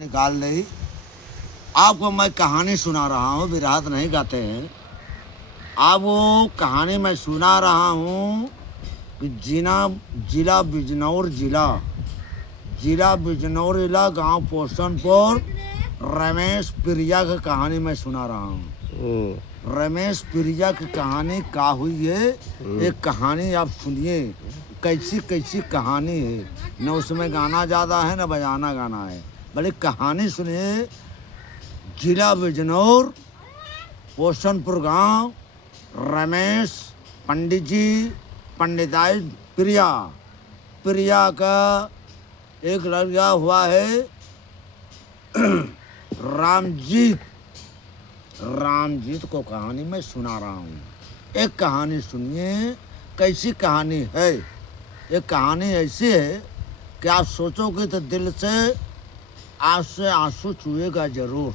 निकाल ली। आपको मैं कहानी सुना रहा हूँ, विराट नहीं गाते हैं। आप वो कहानी मैं सुना रहा हूँ कि जिला बिजनौर जिला बिजनौर जिला गांव पोषणपुर रमेश प्रिया की कहानी मैं सुना रहा हूँ। रमेश प्रिया की कहानी का हुई है, एक कहानी आप सुनिए। कैसी कैसी कहानी है, न उसमें गाना ज़्यादा है न बजाना गाना है, बड़ी कहानी सुनिए। जिला बिजनौर पोषणपुर गांव रमेश पंडित जी पंडिताई प्रिया का एक लड़का हुआ है रामजीत को कहानी मैं सुना रहा हूँ। एक कहानी सुनिए, कैसी कहानी है। एक कहानी ऐसी है कि आप सोचोगे तो दिल से आंसू चुएगा जरूर।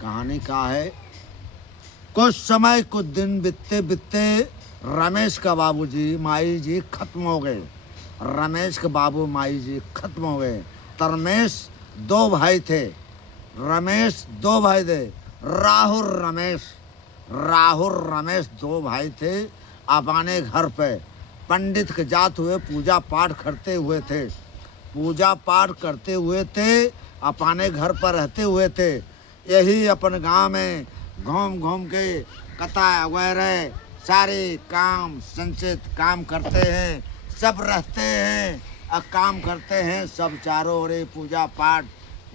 कहानी का है, कुछ समय कुछ दिन बीतते बीतते रमेश का बाबूजी माई जी खत्म हो गए। रमेश के बाबू माई जी खत्म हो गए। रमेश दो भाई थे। रमेश दो भाई थे, राहुल रमेश दो भाई थे। अपने घर पे पंडित के जात हुए पूजा पाठ करते हुए थे। अपने घर पर रहते हुए थे। यही अपन गांव में घूम घूम के कथा वगैरह सारे काम संचित काम करते हैं, सब रहते हैं और काम करते हैं सब चारों ओर पूजा पाठ।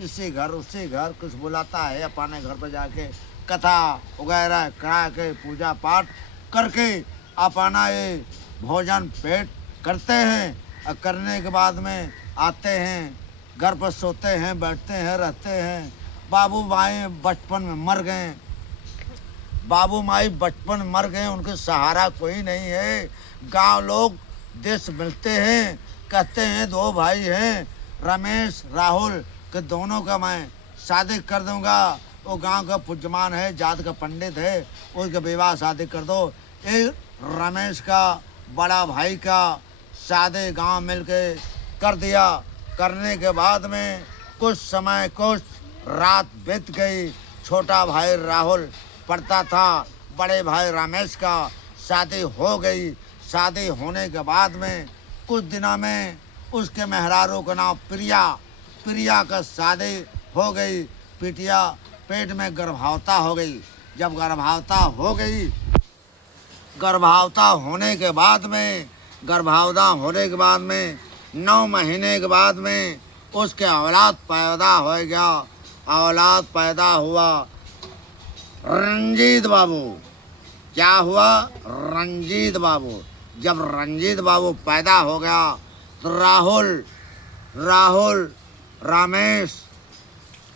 इसी घर उसी घर कुछ बुलाता है, अपने घर पर जाके कथा वगैरह करा के पूजा पाठ करके अपना ये भोजन पेट करते हैं। और करने के बाद में आते हैं घर पर, सोते हैं, बैठते हैं, रहते हैं। बाबू माई बचपन में मर गए, उनके सहारा कोई नहीं है। गांव लोग देश मिलते हैं, कहते हैं दो भाई हैं रमेश राहुल के, दोनों का मैं शादी कर दूंगा। वो गांव का पूज्यमान है, जात का पंडित है, उसका विवाह शादी कर दो। एक रमेश का बड़ा भाई का शादी गांव मिल के कर दिया। करने के बाद में कुछ रात बीत गई। छोटा भाई राहुल पढ़ता था, बड़े भाई रमेश का शादी हो गई। शादी होने के बाद में कुछ दिनों में उसके मेहरारू का नाम प्रिया का शादी हो गई। पिटिया पेट में गर्भावता हो गई। जब गर्भावता होने के बाद में 9 महीने के बाद में उसके औलाद पैदा हो गया। औलाद पैदा हुआ रंजीत बाबू। क्या हुआ? रंजीत बाबू। जब रंजीत बाबू पैदा हो गया तो राहुल रमेश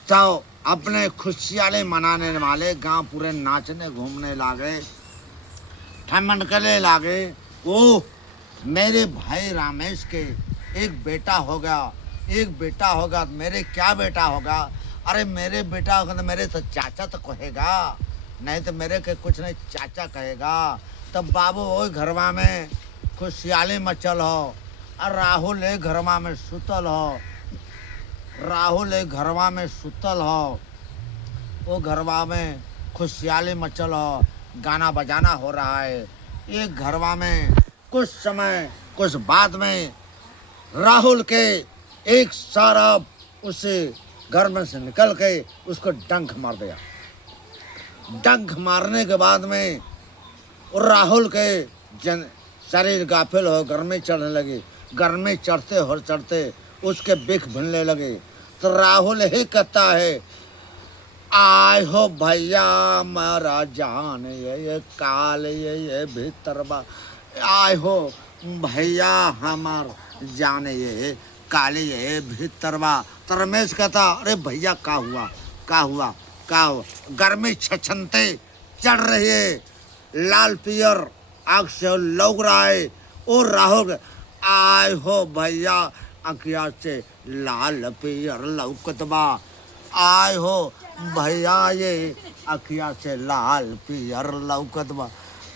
तो अपने खुशियाली मनाने वाले गांव पूरे नाचने घूमने लागे, ठमनकले लागे। ओ मेरे भाई रमेश के एक बेटा होगा। मेरे क्या बेटा होगा? अरे मेरे बेटा होगा तो मेरे तो चाचा तो कहेगा, नहीं तो मेरे के कुछ नहीं चाचा कहेगा। तब बाबू वो घरवा में खुशहाली मचल हो और राहुल एक घरवा में सुतल हो। वो घरवा में खुशहाली मचल हो, गाना बजाना हो रहा है। एक घरवा में कुछ बाद में राहुल के एक सारा उसे घर में से निकल के उसको डंक मार दिया। डंक मारने के बाद में राहुल के शरीर गाफिल हो, गर्मी चढ़ने लगी। गर्मी चढ़ते उसके बिख भिड़ने लगे। तो राहुल ही कहता है, आय हो भैया मारा जान ये काल ये भीतर बा। आय हो भैया हमार जाने ये काले ये भीतरवा। तो रमेश कहता, अरे भैया का हुआ? गर्मी छछनते चढ़ रही है, लाल पियर आँख से लौक रहा है। और राहुल, आय हो भैया आँखिया से लाल पियर लौकतबा। आय हो भैया ये आँखिया से लाल पियर लौकतबा।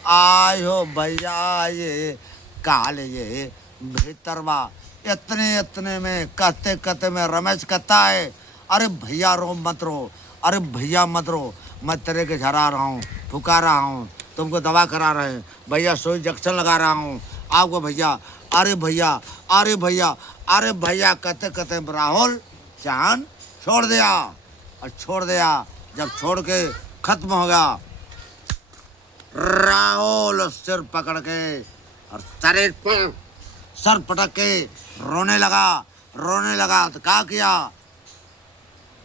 आय हो भैया ये काल ये भीतरवा। इतने में कहते में रमेश कहता है, अरे भैया रो मत रो, अरे भैया मत रो, मैं तेरे के झरा रहा हूँ, फुका रहा हूँ, तुमको दवा करा रहे हैं भैया, सुई जंक्शन लगा रहा हूँ आपको भैया। अरे भैया, अरे भैया, अरे भैया कहते कहते राहुल चांद छोड़ दिया। और छोड़ दिया, जब छोड़ के खत्म हो गया, राहुल सिर पकड़ के और शरीर पर सर पटक के रोने लगा। रोने लगा तो क्या किया,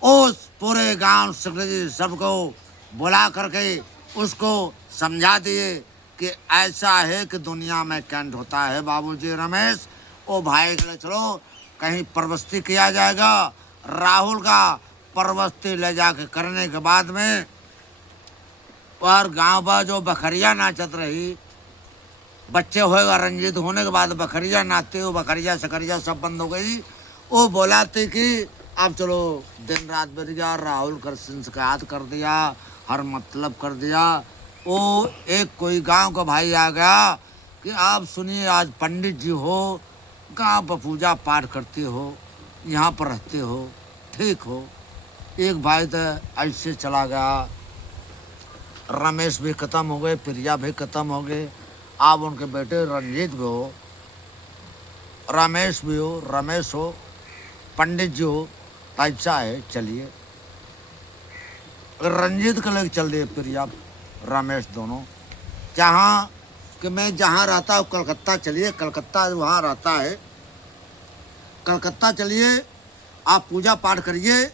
उस पूरे गांव सेक्रेटरी सबको बुला करके उसको समझा दिए कि ऐसा है कि दुनिया में कैंट होता है बाबूजी रमेश। ओ भाई के लिए चलो कहीं परवस्ती किया जाएगा। राहुल का परवस्ती ले जाके करने के बाद में और गांव पर जो बकरिया नाचत रही, बच्चे होएगा रंजीत होने के बाद बकरिया नाचते हो, बकरिया शकरिया सब बंद हो गई। वो बोलाते कि अब चलो दिन रात बीत गया, राहुल कर संस्कार कर दिया, हर मतलब कर दिया। वो एक कोई गांव का भाई आ गया कि आप सुनिए, आज पंडित जी हो, गांव पर पूजा पाठ करते हो, यहाँ पर रहते हो, ठीक हो। एक भाई तो ऐसे चला गया, रमेश भी ख़त्म हो गए, प्रिया भी ख़त्म हो गए। आप उनके बेटे रंजीत भी हो, रमेश भी हो, रमेश हो, पंडित जी हो, ऐसा है। चलिए रंजीत के लेके चल दिए प्रिया रमेश दोनों, जहाँ कि मैं जहाँ रहता हूँ कलकत्ता चलिए, कलकत्ता वहाँ रहता है, कलकत्ता चलिए, आप पूजा पाठ करिए,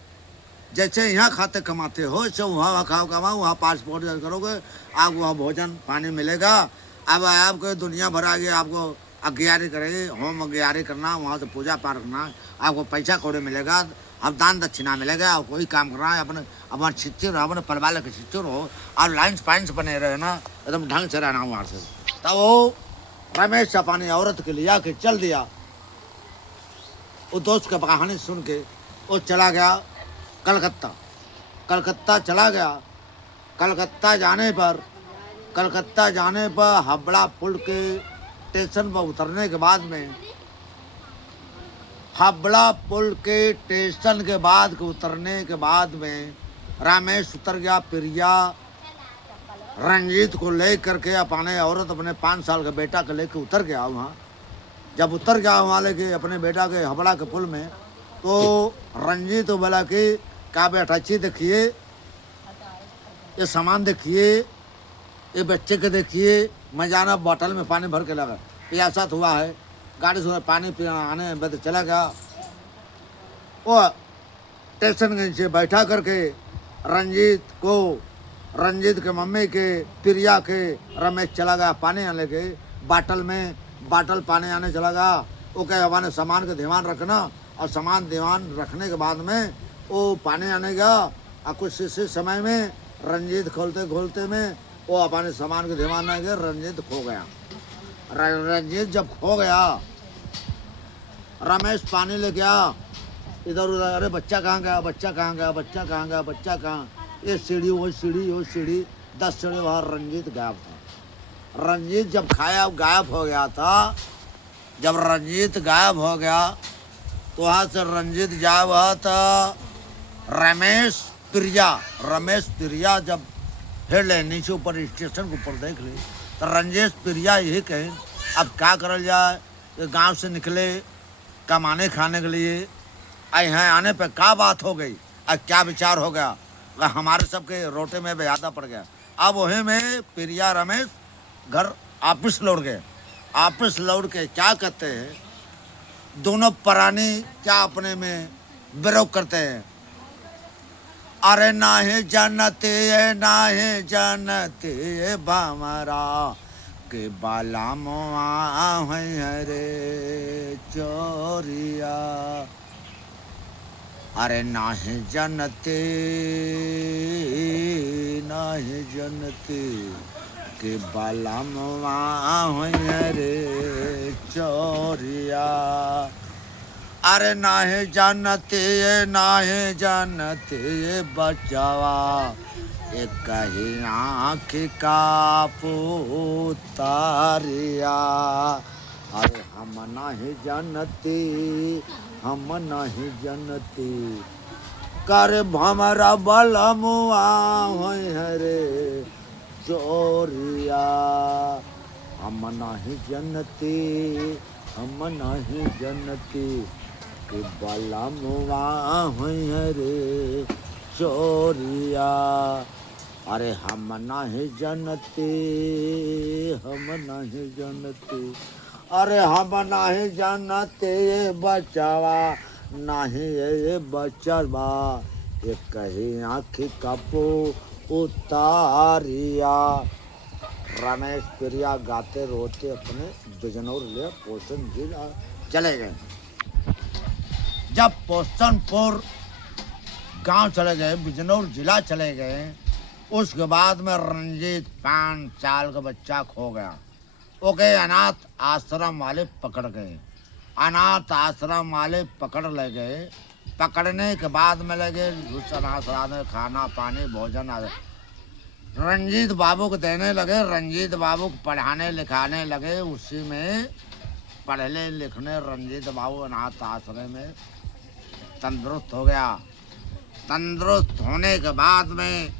जैसे यहाँ खाते कमाते हो ऐसे वहाँ खाओ कमाओ, वहाँ पासपोर्ट करोगे, आपको वहाँ भोजन पानी मिलेगा। अब आपको दुनिया भर आगे आपको अज्ञारी करेंगे, होम अज्ञारी करना, वहाँ से पूजा पाठ करना, आपको पैसा कौड़े मिलेगा, अब दान दक्षिणा मिलेगा, आप कोई काम करना है, अपने अपना छिच्चर हो, अपने परिवार के छिच्चर हो, आप लाइन्स पाइन्स बने रहे ना, एकदम ढंग से रहना वहाँ से। तब वो रमेश अपनी औरत के लिए आके चल दिया। वो दोस्त का कहानी सुन के वो चला गया कलकत्ता। कलकत्ता चला गया। कलकत्ता जाने पर हावड़ा पुल के स्टेशन पर उतरने के बाद में, हावड़ा पुल के स्टेशन के बाद उतरने के बाद में रमेश उतर गया। प्रिया रंजीत को ले करके अपने औरत अपने 5 साल का बेटा को लेके उतर गया वहाँ। जब उतर गया वहाँ लेके अपने बेटा के हावड़ा के पुल में, तो रंजीत तो बोला कि क्या बेटा अच्छी देखिए, ये सामान देखिए, ये बच्चे के देखिए, मैं जाना बोतल में पानी भर के लगा, ये ऐसा हुआ है। गाड़ी से पानी आने में चला गया। वो स्टेशन के नीचे बैठा करके रंजीत के मम्मी के प्रिया के रमेश चला गया पानी आने के बाटल पानी आने चला गया। वो कहे हमारे सामान का ध्यान रखना, और सामान ध्यान रखने के बाद में वो पानी आने गया। और कुछ इसी समय में रंजीत खोलते में वो अपने सामान के ध्यान नहीं गया, रंजीत खो गया। रंजीत जब खो गया, रमेश पानी ले गया इधर उधर, अरे बच्चा कहाँ गया, बच्चा कहाँ गया, बच्चा कहाँ गया, बच्चा कहाँ, ये सीढ़ी वो सीढ़ी 10 सीढ़ी वहाँ रंजीत गायब था। रंजीत जब गायब हो गया था, जब रंजीत गायब हो गया तो वहाँ से रंजीत गायब हुआ था। रमेश प्रिया जब फिर ले नीचे ऊपर स्टेशन के ऊपर देख ले, तो रंजेश प्रिया यही कहें अब क्या करल जाए, गांव से निकले कमाने खाने के लिए, यहाँ आने पे क्या बात हो गई, अब क्या विचार हो गया, हमारे सबके रोटे में ज़्यादा पड़ गया। अब वही में प्रिया रमेश घर वापिस लौट गए। वापिस लौट के क्या कहते हैं, दोनों प्राणी क्या अपने में विरोध करते हैं, अरे नाहे जानते भमरा के बाला मुआ रे चोरिया, अरे नाहे जानते के बाला मुआ रे चोरिया, अरे नाहे जानते बचावा एक कहीं आँख का पुतारिया, अरे हम नहीं जानते कर भमरा बलमुआ होई हरे चोरिया। हम नहीं जनती, हम नहीं जनती कि बलमुआ होई हरे चोरिया। अरे हम नहीं जनती, हम नहीं जनती, अरे हम नहीं जानते ये बचावा नहीं ये बचवा, ये कहीं आँखी कपो उतारिया। रमेश प्रिया गाते रोते अपने बिजनौर ले पोषण जिला चले गए। जब पोषणपुर गांव चले गए, बिजनौर जिला चले गए, उसके बाद में रंजीत 5 साल का बच्चा खो गया। ओके अनाथ आश्रम वाले पकड़ गए। अनाथ आश्रम वाले पकड़ ले गए। पकड़ने के बाद में लगे उस अनाथ आश्रम में खाना पानी भोजन रंजीत बाबू को देने लगे। रंजीत बाबू को पढ़ाने लिखाने लगे। उसी में पढ़ने लिखने रंजीत बाबू अनाथ आश्रम में तंदुरुस्त हो गया। तंदुरुस्त होने के बाद में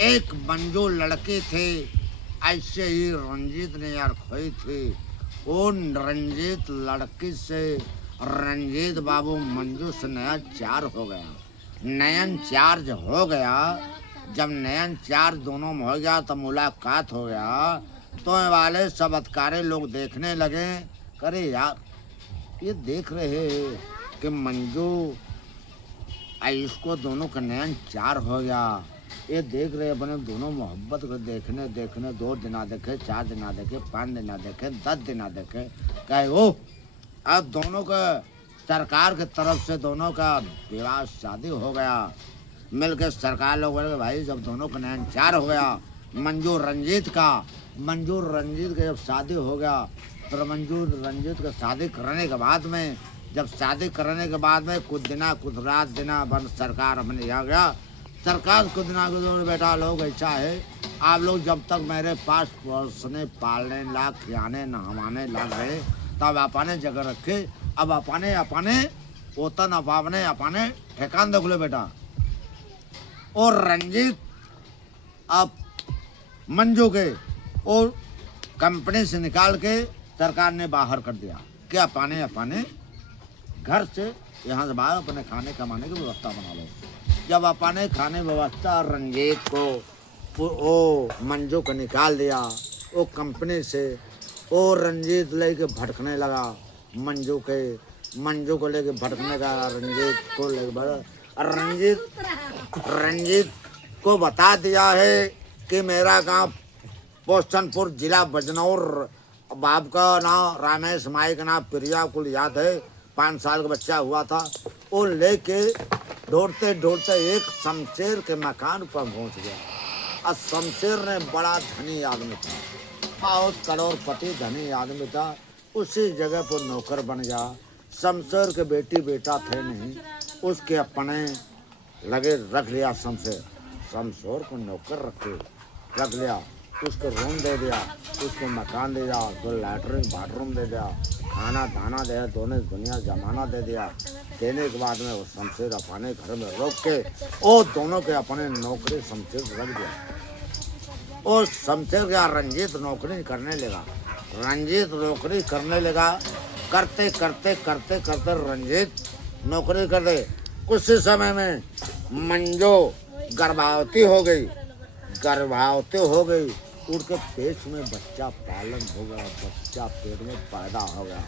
एक मंजू लड़की थी, ऐसे ही रंजीत ने यार खोई थी। वो रंजीत लड़की से रंजीत बाबू मंजू से नया चार हो गया। नयन चार्ज हो गया। जब नयन चार्ज दोनों में हो गया तो मुलाकात हो गया। तो वाले सब अधिकारी लोग देखने लगे, करे यार ये देख रहे कि मंजू इसको दोनों का नयन चार हो गया। ये देख रहे अपने दोनों मोहब्बत को देखने देखने 2 दिन देखे, 4 दिन देखे, 5 दिन देखे, 10 दिन देखे। कहे वो अब दोनों का सरकार की तरफ से दोनों का विवाह शादी हो गया। मिलकर सरकार लोग बोले भाई जब दोनों का नयन चार हो गया, मंजू रंजीत का जब शादी हो गया तो मंजू रंजीत का शादी करने के बाद में जब शादी करने के बाद में कुछ रात दिना बन सरकार अपने आ गया। सरकार कुछ दिना बेटा लोग ऐसा है आप लोग जब तक मेरे पास पोसने पालने लाग खिलाने नहवाने लग गए तब अपने जगह रखे। अब अपने ओतन अपने ठेकान देख लो बेटा। और रंजीत अब मंजू के और कंपनी से निकाल के सरकार ने बाहर कर दिया कि अपने घर से यहाँ से बाहर अपने खाने कमाने की व्यवस्था बना लो। जब अपने खाने व्यवस्था रंजीत को वो मंजू को निकाल दिया वो कंपनी से, वो रंजीत लेके भटकने लगा। मंजू को लेके भटकने का रंजीत को लेके रंजीत को बता दिया है कि मेरा गांव पोषणपुर जिला बिजनौर, बाप का नाम रमेश, माई का नाम प्रिया, कुल याद है। 5 साल का बच्चा हुआ था। वो लेके ढूंढते ढूंढते एक शमशेर के मकान पर पहुंच गया। और शमशेर ने बड़ा धनी आदमी था, बहुत करोड़पति धनी आदमी था। उसी जगह पर नौकर बन गया। शमशेर के बेटा थे नहीं, उसके अपने लगे रख लिया। शमशेर को नौकर रख लिया। उसको रूम दे दिया, उसको मकान दे दिया, उसको लैटरिन बाथरूम दे दिया, खाना दाना दे दिया, दोनों दुनिया जमाना दे दिया। देने के बाद में वो शमशेर अपने घर में रोक के वो दोनों के अपने नौकरी शमशेर रख दिया। और शमशेर का रंजीत नौकरी करने लगा। करते करते रंजीत नौकरी कर दे। कुछ समय में मंजू गर्भवती हो गई। उनके पेट में बच्चा पालन हो गया, बच्चा पेट में पैदा हो गया।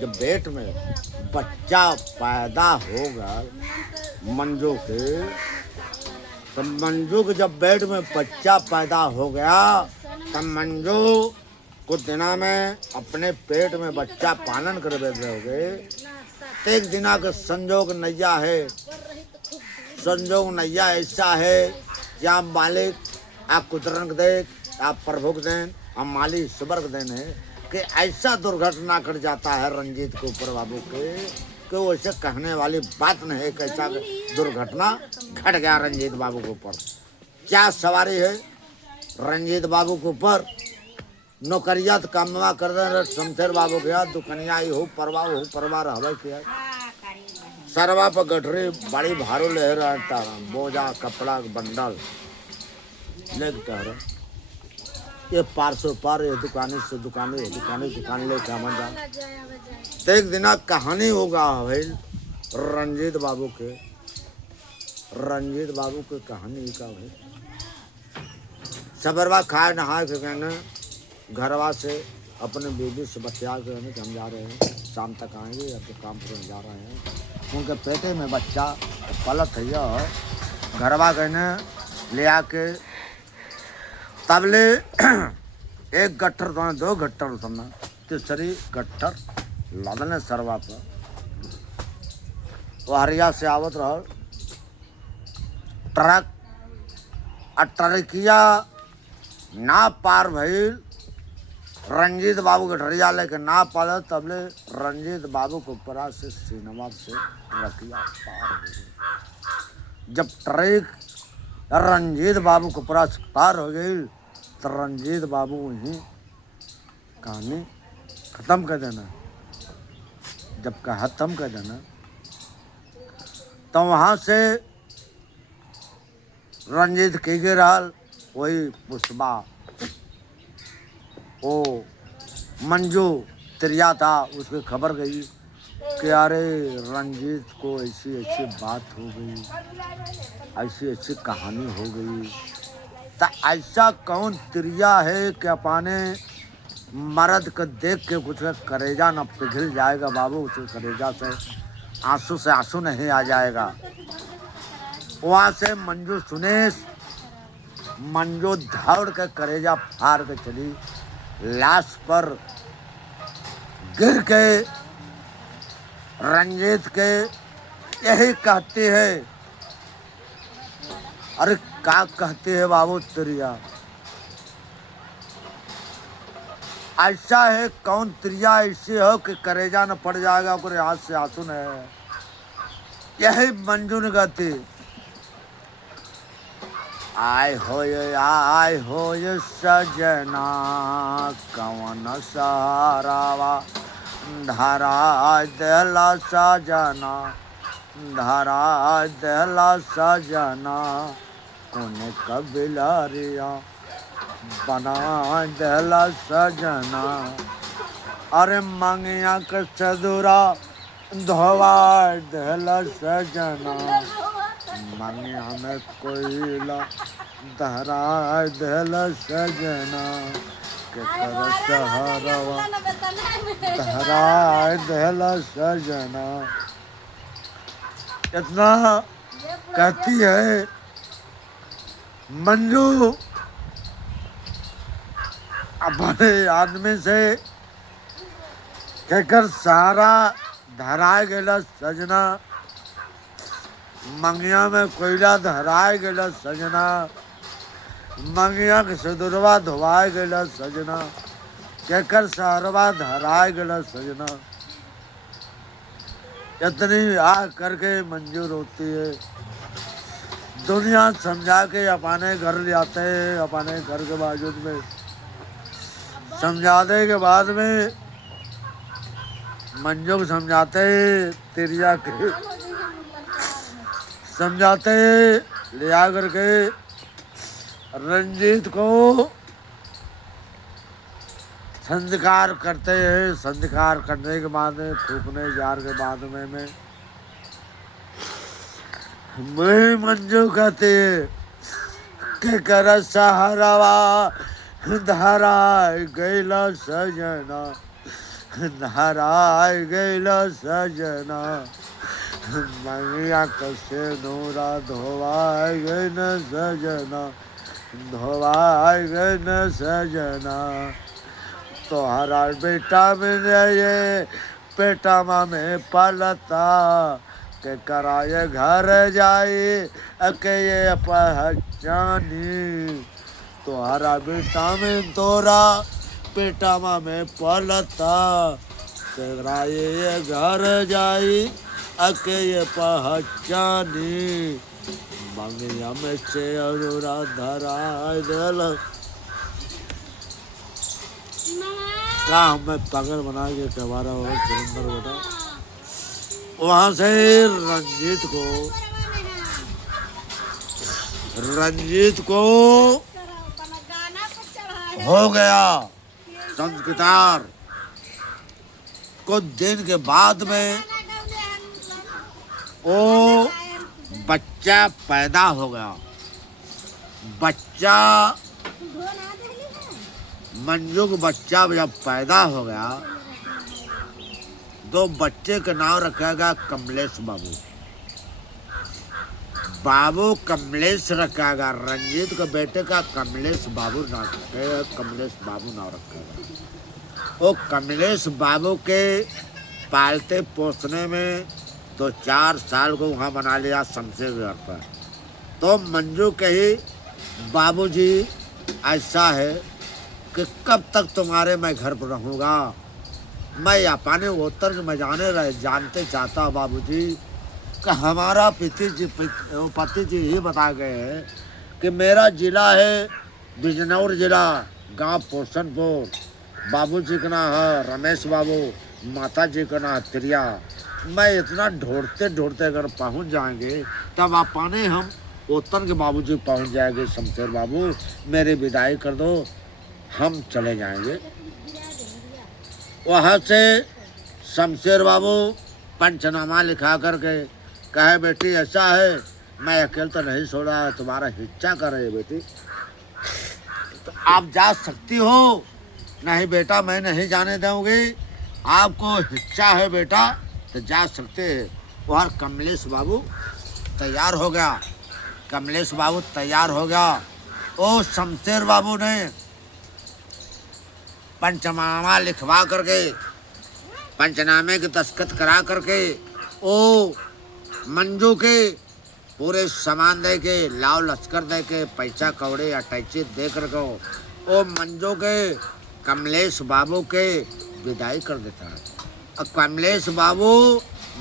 जब पेट में बच्चा पैदा होगा मंजू के जब पेट में बच्चा पैदा हो गया तब मंजू कुछ दिना में अपने पेट में बच्चा पालन कर बैठे हो गए। एक दिना का संजोग नैया ऐसा है कि आप मालिक आप कुदरत दे, आप प्रभु के देन, आप मालिक सुबर्ग देन है कि ऐसा दुर्घटना कर जाता है रंजीत के ऊपर बाबू के कि वो ऐसे कहने वाली बात नहीं है। कैसा दुर्घटना घट गया रंजीत बाबू के ऊपर। क्या सवारी है रंजीत बाबू के ऊपर। नौकरियात कामवा कर रहे शमशेर बाबू के दुकनिया ही हो परवा रहवे के सरवा पर गठरी बड़ी भारू ले रहता बोझा कपड़ा बंडल लेके टहरे ये पार से पार ये दुकानी से दुकान लेके हम जा। तो एक दिन कहानी होगा भाई रंजीत बाबू के कहानी का भाई सबरवा खाए नहाए के कहने घरवा से अपने बीबी से बतिया के कहने कि हम जा रहे हैं शाम तक आएंगे अब तो काम पर जा रहे हैं। उनके पेटे में बच्चा पलट है घरवा कहने ले आके तबले एक गट्ठर तो दो गट्ठर समझ तीसरी गट्ठर लदने सरवा पर वो हरिया से आवत रह ट्रक ट्रकिया ना पार भइल रंजीत बाबू के ढरिया लेके ना पाले तबले रंजीत बाबू को ऊपरा से सिनेमा से ट्रकिया पार हो गई। जब ट्रक रंजीत बाबू को ऊपरा से पार हो गई तो रंजीत बाबू वहीं कहानी खत्म कर देना। जब खत्म कर देना तो वहाँ से रंजीत की गिराल वही पुष्पा वो मंजू तिरिया था उसकी खबर गई कि अरे रंजीत को ऐसी ऐसी बात हो गई ऐसी ऐसी कहानी हो गई। तो ऐसा कौन तिरिया है कि अपने मर्द को देख के कुछ करेजा न पिघल जाएगा बाबू उसके करेजा से आंसू नहीं आ जाएगा। वहाँ से मंजू दौड़ के करेजा फाड़ के चली लाश पर गिर के रंजीत के यही कहती है अरे क्या कहती है बाबू तिरिया ऐसा है कौन तिरिया ऐसी हो कि करेजा न पड़ जाएगा और हाथ से आंसू न है। यही मंजू ने कहती आय होय सजना कवन सहारावा धरा देला सजना कोने कबिलरिया बना देला सजना। अरे मंगिया के सदुरा धोवा देला सजना मंगिया में कोयला धरा देला सजना के कर सहारवा धरा देला सजना। इतना कहती है मंजू अपने आदमी से कहकर सारा धराए गेला सजना मंगिया में कोयला धराए गेला सजना मंगिया के सदुरवा धोवाए गेला सजना कहकर सारवा धराए गेला सजना। इतनी आह करके मंजू रोती है। दुनिया समझा के अपने घर ले आते हैं अपने घर के बाजू में समझाने के बाद में मंजू को समझाते तिरिया के समझाते ले आ करके रंजीत को संस्कार करते हैं। संस्कार करने के बाद में फूकने जार के बाद में मैं मंजू कहते के कर सहारावा धरा गैला सजना धरा गैला सजना मंगिया कसे नूरा धोवाए गए न सजना धोवाए गए न सजना। तोहरा बेटा में ये पेटामा में पलता के कराए घर जाए के ये पहचानी तोहरा बेटा में तोरा पेटामा में पलता कराए घर जाए के ये पहचानी मंगिया में से अरुरा धरा दिल का हमें पागल बना के कबारा हो सुंदर बेटा वहां से रंजीत को हो गया संस्कार। कुछ दिन के बाद में वो बच्चा पैदा हो गया। बच्चा मंजू का बच्चा जब पैदा हो गया तो बच्चे का नाम रखा गया कमलेश बाबू। बाबू कमलेश रखा गया। रंजीत के बेटे का कमलेश बाबू नाम रखा गया। वो कमलेश बाबू के पालते पोसने में तो 4 साल को वहाँ बना लिया शमशेर घर पर। तो मंजू के ही बाबूजी ऐसा है कि कब तक तुम्हारे मैं घर पर रहूँगा, मैं अपने उत्तर के मैं जानते चाहता बाबूजी कि हमारा पति जी ही बता गए हैं कि मेरा जिला है बिजनौर जिला, गांव पोषणपुर। बाबूजी का नाम है रमेश बाबू, माता जी का नाम त्रिया। मैं इतना ढूंढते अगर पहुंच जाएंगे तब अपने हम उत्तर के बाबूजी पहुंच जाएंगे। शमशेर बाबू मेरी विदाई कर दो, हम चले जाएंगे। वहाँ से शमशेर बाबू पंचनामा लिखा करके कहे बेटी ऐसा है, मैं अकेले तो नहीं छोड़ा, तुम्हारा हिच्चा कर रहे बेटी, तो आप जा सकती हो। नहीं बेटा मैं नहीं जाने दूंगी, आपको हिच्चा है बेटा तो जा सकते हैं। वहाँ कमलेश बाबू तैयार हो गया। कमलेश बाबू तैयार हो गया। ओ शमशेर बाबू ने पंचनामा लिखवा करके, पंचनामे के दस्तखत करा करके ओ मंजू के पूरे सामान दे के, लाव लश्कर दे के, पैसा कौड़े अटैची दे कर को ओ मंजू के कमलेश बाबू के विदाई कर देता है। और कमलेश बाबू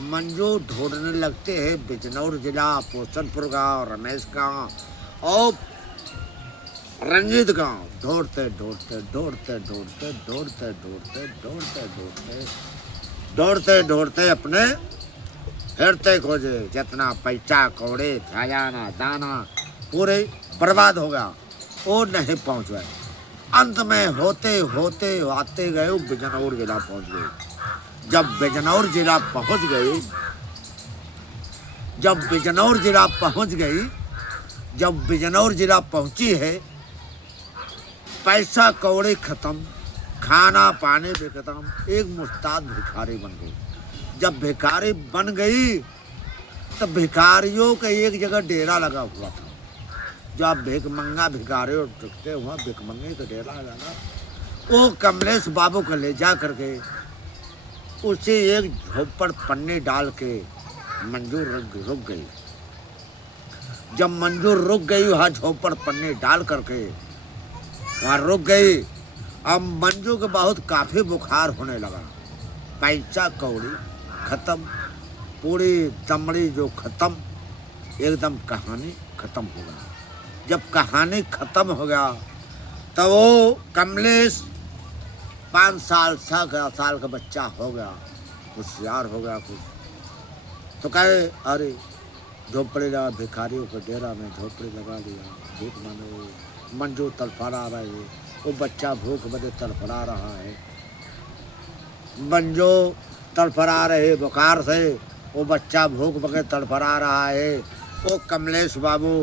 मंजू ढूंढने लगते हैं बिजनौर जिला, पोषणपुर गाँव, रमेश गाँव और रंजीत गाँव। दौड़ते अपने हेरते खोजे, जितना पैसा कौड़े खजाना दाना पूरे बर्बाद हो गया। वो नहीं पहुंच गए। अंत में होते आते गए बिजनौर जिला पहुंच गए। जब बिजनौर जिला पहुंची है, पैसा कौड़े खत्म, खाना पानी भी खत्म, एक मुस्ताद भिखारी बन गई। जब भिखारी बन गई तो भिखारियों का एक जगह डेरा लगा हुआ था। जो आप भिखमंगा भिखारी दिखते हुआ भिखमंगे का डेरा लगा, वो कमलेश बाबू को ले जा करके उसे एक झोपड़ पन्नी डाल के मंजूर रुक गई। जब मंजूर रुक गई वहाँ झोपड़ पन्नी डाल करके वहाँ रुक गई। अब मंजू के बहुत काफ़ी बुखार होने लगा। पैसा कौड़ी खत्म, पूरी दमड़ी जो खत्म, एकदम कहानी खत्म हो गया। जब कहानी खत्म हो गया तो वो कमलेश 5 साल का बच्चा हो गया, होशियार हो गया कुछ। तो कहे अरे झोपड़ी लगा, भिखारियों के डेरा में झोपड़ी लगा दिया, भूख मानो। मंजू तड़फड़ा रही है, वो बच्चा भूख बदे तड़फड़ा रहा है। मंजू तड़फड़ा रहे बुखार से, वो बच्चा भूख बगे तड़फड़ा रहा है। वो कमलेश बाबू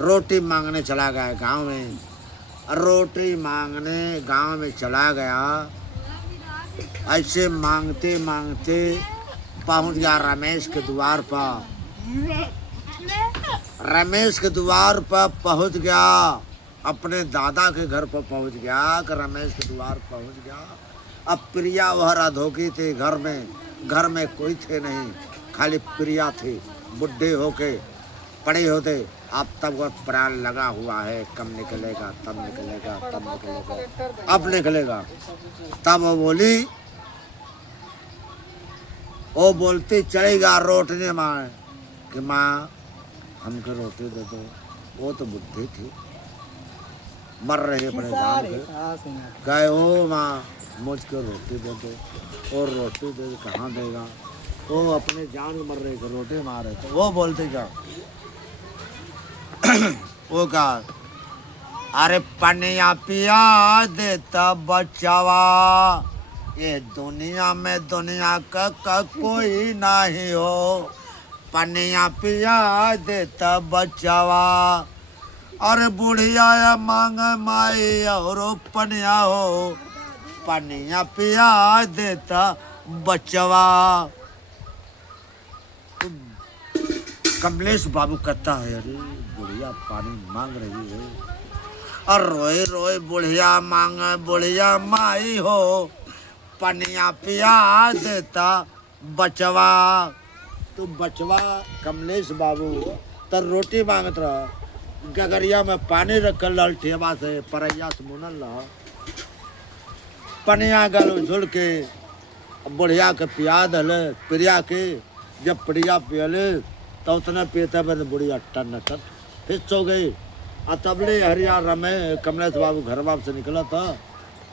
रोटी मांगने चला गया गांव में। रोटी मांगने गांव में चला गया। ऐसे मांगते पहुंच गया रमेश के द्वार पर। रमेश के द्वार पर पहुंच गया, अपने दादा के घर पर पहुंच गया कि रमेश के द्वार पहुंच गया। अब प्रिया वह राधोकी थी घर में कोई थे नहीं, खाली प्रिया थी। बुढ़े होके पड़े होते, अब तब वह प्राण लगा हुआ है, कब निकलेगा तब निकलेगा, अब निकलेगा। तब वो बोलती चलेगा रोटने माँ कि माँ हमको रोटी दे दो। वो तो बुद्धि थी, मर रहे अपने गाँव के। गए ओ माँ मुझको रोटी दे दो। और रोटी दे कहाँ देगा, वो अपने जान मर रहे थे, रोटी मार रहे थे। वो बोलते क्या वो कहा, अरे पनिया पिया देता बचावा, ये दुनिया में दुनिया का कोई नहीं हो। पनिया पिया देता बचावा, अरे बुढ़िया मांग माई और पनिया हो, पनिया पिया देता बचवा। कमलेश बाबू कहता है, अरे बुढ़िया पानी मांग रही है, और रोए रोए बुढ़िया मांग बुढ़िया माई हो, पनिया पिया देता बचवा। तो बचवा कमलेश बाबू तो रोटी मांगत रहा, गगरिया में पानी रखल लल ठेवा से परैया से मुनल रहा, पनिया गल झुल के बुढ़िया के पिया दले, प्रिया के जब प्रिया पियले तो उतने पीते बने बुढ़िया टन टन फिर सो गई। और तबले हरिया रमे कमलेश बाबू घर बाप से निकला था,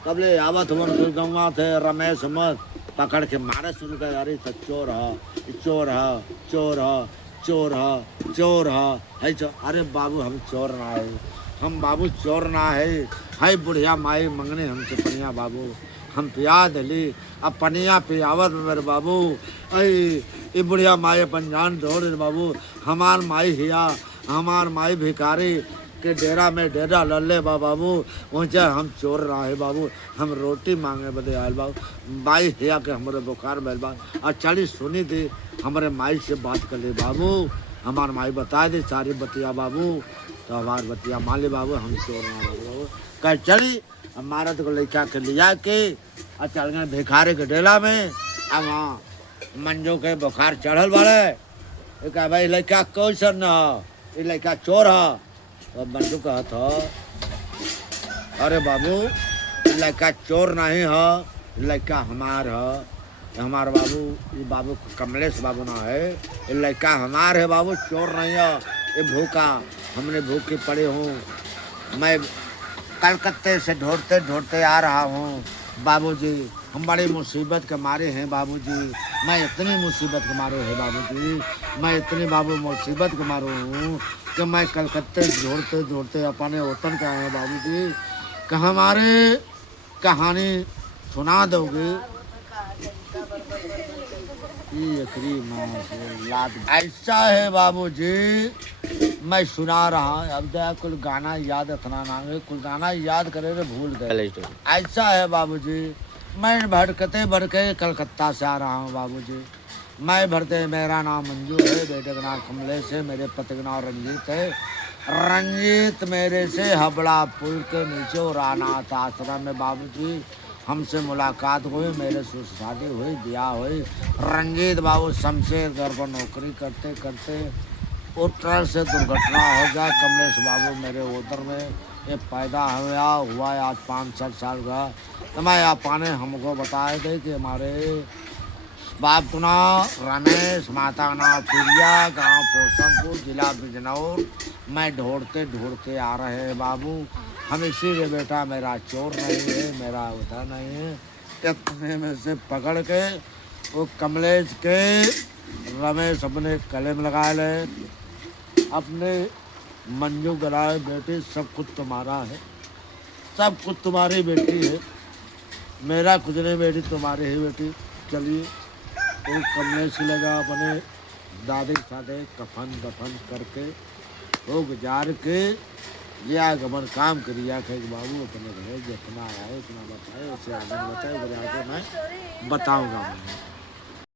तबले आवत वन कोई गंवा थे रमेश मत पकड़ के मारे शुरू कर, अरे तो चोर है चोर है चोर है चोर है चोर है चोर। अरे बाबू हम चोर ना है, हम बाबू चोर ना है, हाय बुढ़िया माई मंगने हमसे पनिया बाबू, हम पिया दिली अब पनिया पियावत मेरे बाबू। अरे ये बुढ़िया माई अपन जान दौड़ बाबू, हमार माई हिया हमार माई भिखारी के डेरा में डेरा लल्ले बाबू, पहुँचे हम चोर रहा है बाबू, हम रोटी मांगे बदे आयल बाबू, माई हिया के हमारे बुखार बैल बाबू। और चली सुनी थी हमारे माई से बात कर ले बाबू, हमार माई बता दी सारी बतिया बाबू, तो हमार बतिया मान ले बाबू, हम चोर रहा बाबू। कह चली हमारा तो लड़का के लिया के और चल गए भिखारी के डेला में। अब वहाँ मंजू के बुखार चढ़ल बाड़े, कहा भाई लड़का कैसन न, ये लड़का चोर है। तो मंजू कहा था, अरे बाबू लड़का चोर नहीं है, लड़का हमार है, हमार बाबू, ये बाबू कमलेश बाबू ना है, ये लड़का हमार है बाबू, चोर नहीं है। ये भूखा हमने भूखे पड़े हूँ, मैं कलकत्ते से ढूंढते ढूंढते आ रहा हूँ बाबूजी, हम बड़ी मुसीबत के मारे हैं बाबूजी, मैं इतनी मुसीबत के मारे हैं बाबूजी, मैं इतनी बाबू मुसीबत के मारे हूँ कि मैं कलकत्ते से ढूंढते ढूंढते अपने वतन का है बाबूजी, कि हमारे कहानी सुना दोगे। ऐसा है बाबूजी, मैं सुना रहा, अब तो कुल गाना याद इतना ना है, कुल गाना याद करे तो भूल गए। ऐसा है बाबूजी, मैं भटकते भटके कलकत्ता से आ रहा हूँ बाबूजी, मैं भरते, मेरा नाम मंजू है, बेटे का नाम कमलेश है, मेरे पति का नाम रंजीत है, रंजीत मेरे से हबड़ा पुल के नीचे और अनाथ आश्रम में बाबूजी हमसे मुलाकात हुई, मेरे से शादी हुई, ब्याह हुई। रंजीत बाबू शमशेर घर पर नौकरी करते करते ट्रक से दुर्घटना हो गया, कमलेश बाबू मेरे उधर में ये पैदा हुआ है आज 5-7 साल का। तो मैं आपा ने हमको बताए थे कि हमारे बाप का नाम रमेश, माता का नाम प्रिया, गाँव पोषणपुर, जिला बिजनौर, मैं ढूंढते ढूंढते आ रहे हैं बाबू, हम इसीलिए बेटा मेरा चोर नहीं है, मेरा होता नहीं है। इतने में से पकड़ के वो कमलेश के रमेश अपने गले में लगा ले, अपने मंजू गलाए, बेटी सब कुछ तुम्हारा है, सब कुछ तुम्हारी बेटी है, मेरा कुछ नहीं बेटी तुम्हारी ही बेटी। चलिए वो कमलेश लगा अपने दादी के साथ कफन दफन करके वो गुजार के या गमन काम करिया कि बाबू अपने घर जितना आया उतना बताए, उसे आगे बताए, मैं बताऊँगा मैं।